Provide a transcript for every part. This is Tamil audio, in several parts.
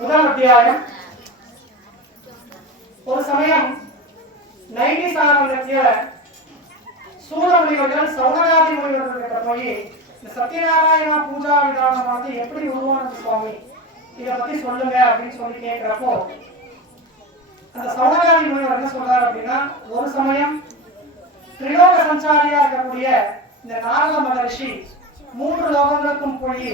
முதல் அத்தியாயம். ஒரு சமயம் நைனி சாரங்கத்திய சூரமுனிவர்கள் சௌனகாதி முனிவர்கள் போய் இந்த சத்யநாராயணா பூஜா விதானமானது எப்படி உருவானது சுவாமி? இதை பத்தி சொல்லுங்க அப்படின்னு சொல்லி கேட்கிறப்போ அந்த சௌனகாதி முனிவர் என்ன சொல்றாரு அப்படின்னா ஒரு சமயம் திரிலோக சஞ்சாரியா இருக்கக்கூடிய இந்த நாரத மகரிஷி மூன்று லோகங்களுக்கும் போய்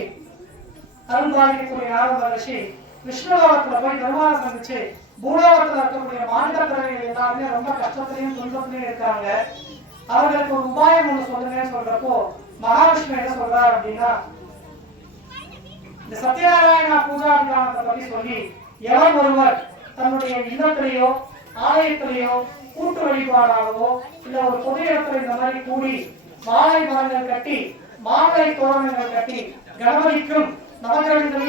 அருள்பாலிக்கக்கூடிய நாரத மகரிஷி விஷ்ணுலோகத்துல போய் பெருமாளை சந்திச்சு பூலோகத்துல இருக்கக்கூடிய மாநில பிறவிகள் எல்லாருமே ரொம்ப கஷ்டத்திலையும் துன்பத்திலையும் இருக்காங்க. அவர்களுக்கு ஒரு உபாயம் ஒண்ணு சொல்லுங்கன்னு சொல்றப்போ மகாவிஷ்ணு என்ன சொல்றாரு அப்படின்னா இந்த சத்யநாராயண பூஜா விதானத்தை பத்தி சொல்லி எவன் ஒருவர் தன்னுடைய இல்லத்திலேயோ ஆலயத்திலேயோ கூட்டு வழிபாடாகவோ இல்ல ஒரு பொது இடத்துல இந்த மாதிரி கூடி மாலை மரங்கள் கட்டி மாலை தோரணங்கள் கட்டி கணபதிக்கும் நவகிரகங்களையும்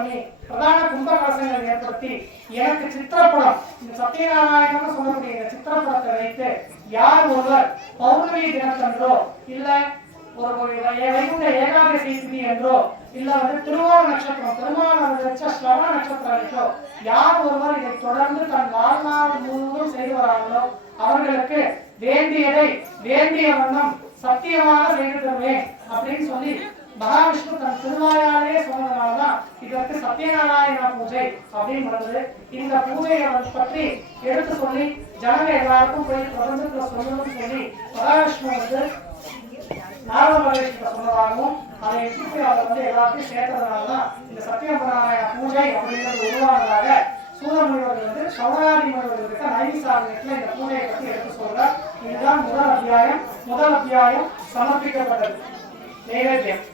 பண்ணி பிரதான கும்பகலசங்கள் ஏற்படுத்தி எனக்கு சித்திரப்படம் இந்த சத்யநாராயணன் சொல்லக்கூடிய இந்த சித்திரப்படத்தை வைத்து யார் ஒருவர் பௌர்ணமி தினத்தன்றோ இல்ல ஒரு வைகுண்ட ஏகாதசி திதி என்றோ இல்ல வந்து திருவோண நட்சத்திரம் திருமாவளவன் வச்ச ஸ்ரவண நட்சத்திரம் என்றோ யார் ஒருவர் இதை தொடர்ந்து தன் வாழ்நாள் முழுவதும் செய்து வராங்களோ அவர்களுக்கு வேண்டியதை வேண்டிய வண்ணம் சத்தியமாக செய்து தருவேன் அப்படின்னு சொல்லி மகாவிஷ்ணு தன் திருவாயால் இது வந்து சத்யநாராயண பூஜை அப்படின்னு வந்தது. இந்த பூஜையை பற்றி எடுத்து சொல்லி ஜனங்க எல்லாருக்கும் போய் பிரபஞ்சத்துல சொல்லணும்னு சொல்லி மகாவிஷ்ணு வந்து நாரத மகரிஷிட்ட சொன்னதாகவும் அதை எடுத்து அதை வந்து எல்லாத்தையும் சேர்த்ததுனாலதான் இந்த சத்யநாராயண பூஜை அப்படிங்கிறது உருவானதாக சூரமுனிவர்கள் வந்து சௌராதி முனிவர்களுக்கு நைவிசாரணைக்குள்ள இந்த பூஜையை பற்றி எடுத்து சொல்ற இதுதான் முதல் அத்தியாயம். முதல் அத்தியாயம் சமர்ப்பிக்கப்பட்டது. நைவேத்தியம்.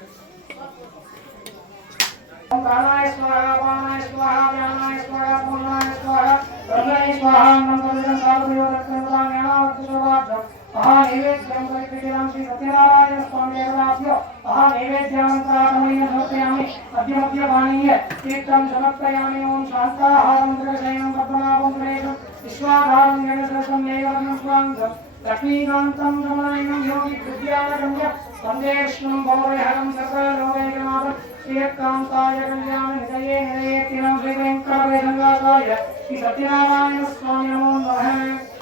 ओंकाराय स्वाहा वामाय स्वाहा व्यामाय स्वाहा पूर्णाय स्वाहा ब्रह्मणे स्वाहा नमोदितं साधुयोगक्रमदानेनावकिशोभाभ्य महानैवेद्यं परिपीडितं श्री सत्यनारायण स्वामी देवताभ्यो महानैवेद्यामन्त्रारमणीय समर्पयामि अद्य मध्य पानीय तीर्थं समर्पयामि ॐ शास्त्राहारं त्रिशयनं पद्मनाभं प्रणेशं विश्वाधारं गणसरसं नैवर्णं स्वाङ्गं लक्ष्मीकान्तं रमणायनं योगिविद्यालयं च सन्देशं भवहरं सर्व श्रीयकान्ताय कल्याणनिधये हृदये तिरं हृदयङ्करवेदङ्गाय श्रीसत्यनारायणस्वामि नमो नमः।